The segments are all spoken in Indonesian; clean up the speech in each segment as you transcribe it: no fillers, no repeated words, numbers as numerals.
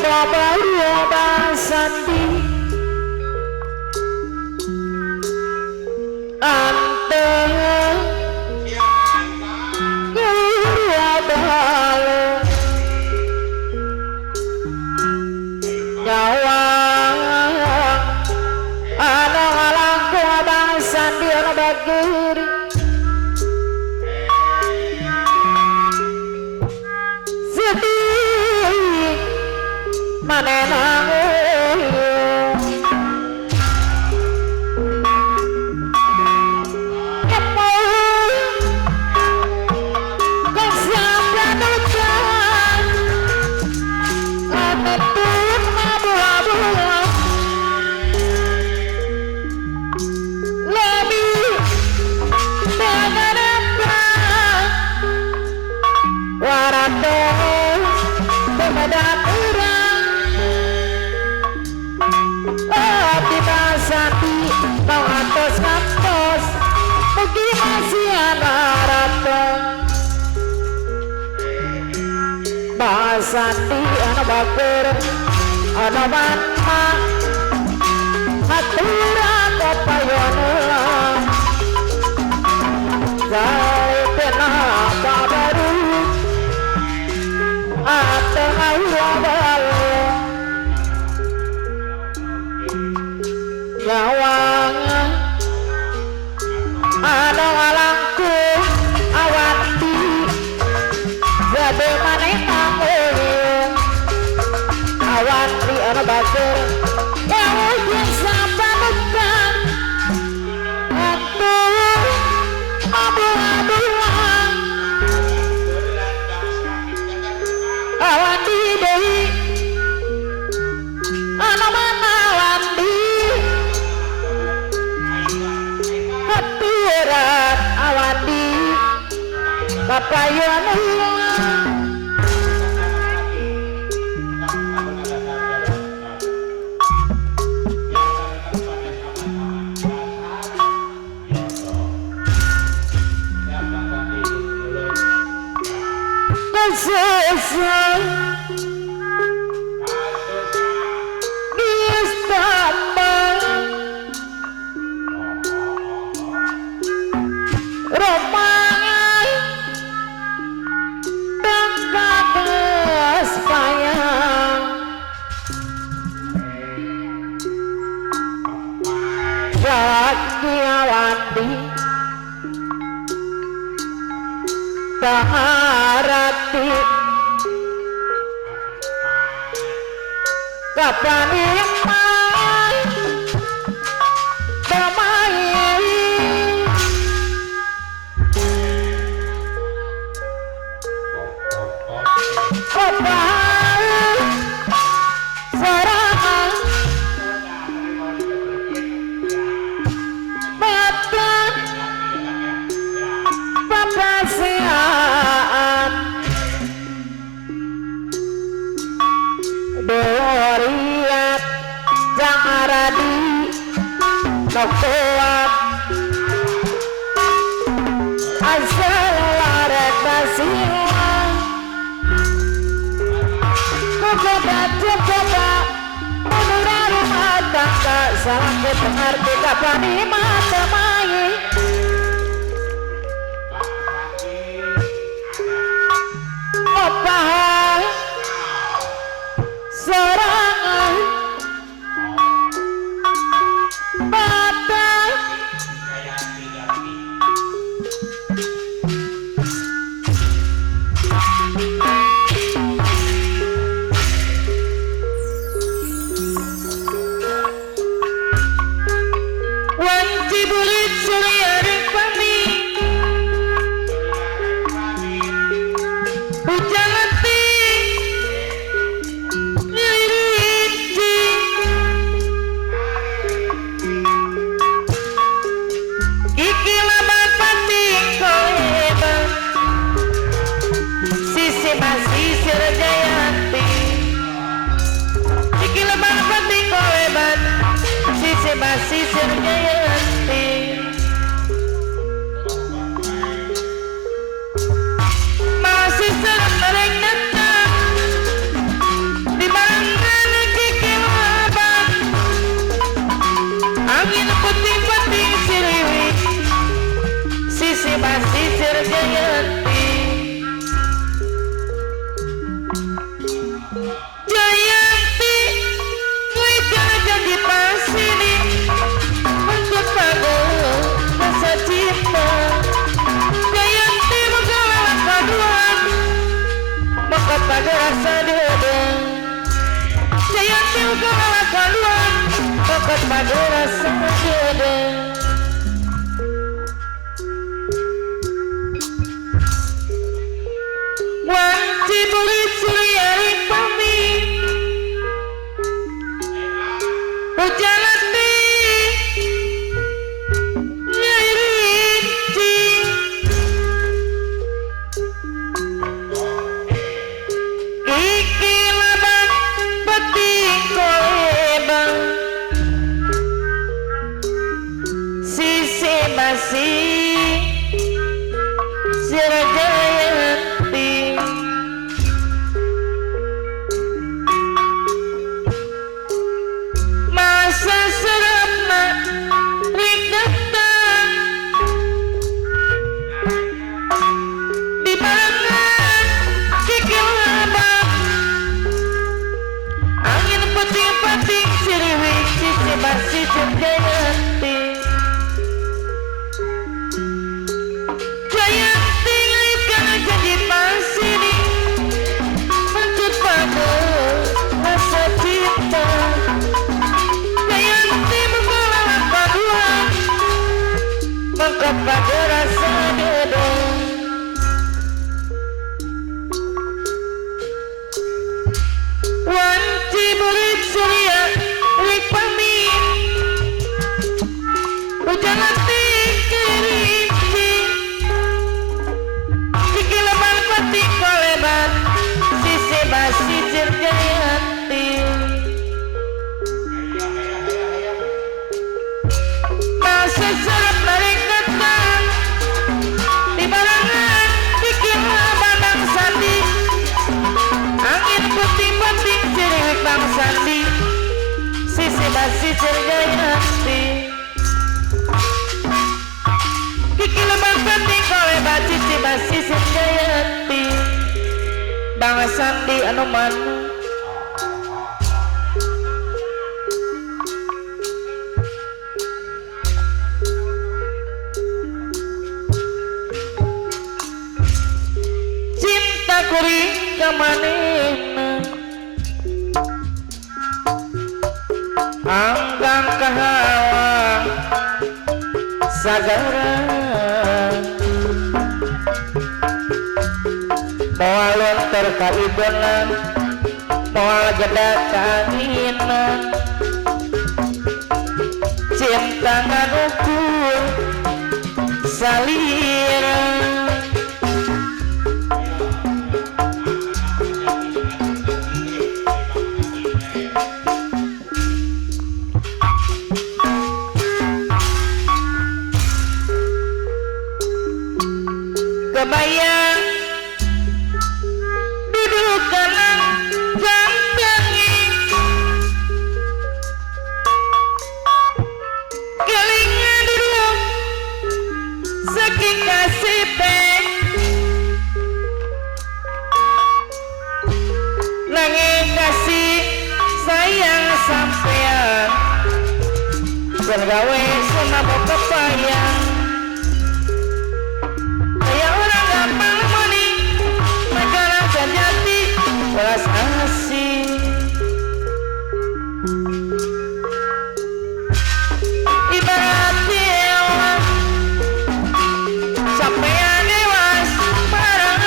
baru basandi anteng ngurabale nyawa ana ngalangku basandi ana bagiri sedih manenang Basandi ana bager ana manma hatura kopayana zaitena babaru atengawal nyawang ana alangku awati gade manenang awati ana bager yang ujung sapanukan aduh abu-abuan awati deui ana mana awati hatirat awati papayana Taharati kapani mai damai kopal sarang mata papasiaan doriat jangaradi nokuat asal laret basilan coba menurut rumah tangga salah pengerti kapani mata mai opah serangan mata wanci bulit surya pami hujan hati nyiriti iki laban pati koeban sisi masih serjayanti iki laban pati koeban sisi masih serjayanti masih serem mereka di mana Basisir Jayanti Jayanti kowe janji pasini untuk pago masa cinta Jayanti muka lawan kaduan maka pada rasa dedeng Jayanti muka lawan kaduan maka pada rasa dedeng Wanci bulit suriari pami Ujalati Nyairinci Iki laban peting kolebang Sisi basi Sirajayanti Masa serapna Rikdatan Di barangan Kikil abang Angin peting-peting Siriwik Sisi basi Jayanti Jayanti ngaikan jadi pasini Mencut pada rasa cinta Jayanti membawa paduan Mengkap pada rasa dedeng Wanci bulit surya Wik pamin Ujalati kirinci Kiki lebar peti kolebat Sisi basi Jayanti Masa serap narik datang Di barangan bikin bandang sandi Angin puting-puting siriwik bang sandi Sisi basi Jayanti Kiki lebar peti kolebat Sisi basi Jayanti Bang sandi anu mana kuring kamanena anggang kahawang sagara moal lontar kaidonan moal gedak kanginan cinta nganukur salira kebayang duduk kanan gantangi kelingan duduk saking kasih pek nanging kasih sayang sampean sergawe sunapa kepayang belas asih ibarat dewa sampean dewas barang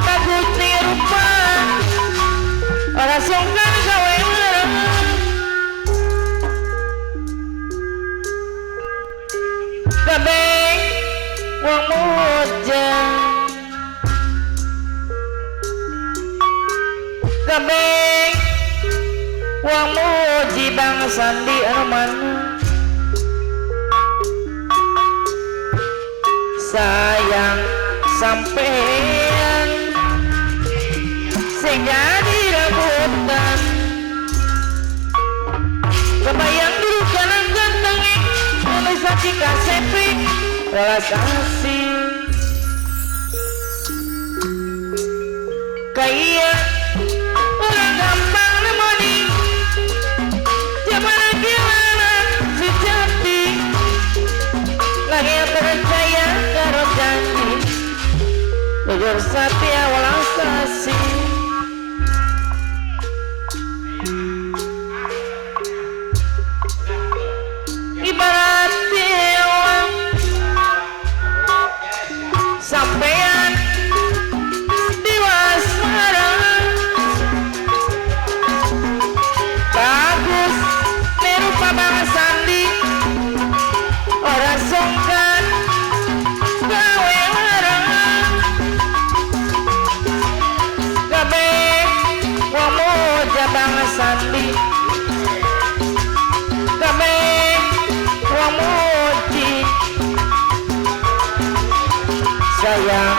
kaguti rupa ora sungkan gawe bareng kabeh wong mujang kabeh wong muji bang sandi anu mana sayang sampean sing jadi rebutan kebayang dulu kanan ganteng oleh saksi kasepi welas asih kaya orang gampang nemoni zaman gimana sejati lagi percaya karo janji jujur setia welas asih ibarat dewa sampean diwasara bagus merupa bang sandi orang songkan gawe larang gabe wong moja bang sandi gabe wong moji sayang